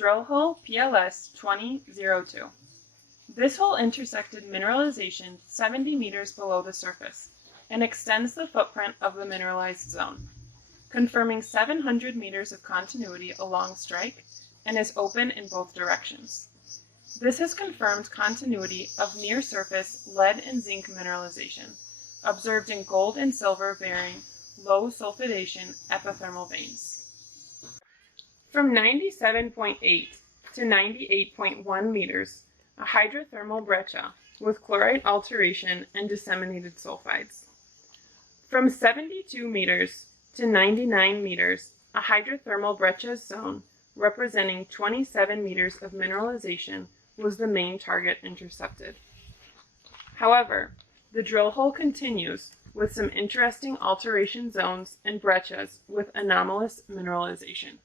Drill hole PLS 2002. This hole intersected mineralization 70 meters below the surface and extends the footprint of the mineralized zone, confirming 700 meters of continuity along strike and is open in both directions. This has confirmed continuity of near-surface lead and zinc mineralization, observed in gold and silver-bearing low sulfidation epithermal veins. From 97.8 to 98.1 meters, a hydrothermal breccia with chlorite alteration and disseminated sulfides. From 72 meters to 99 meters, a hydrothermal breccia zone representing 27 meters of mineralization was the main target intercepted. However, the drill hole continues with some interesting alteration zones and breccias with anomalous mineralization.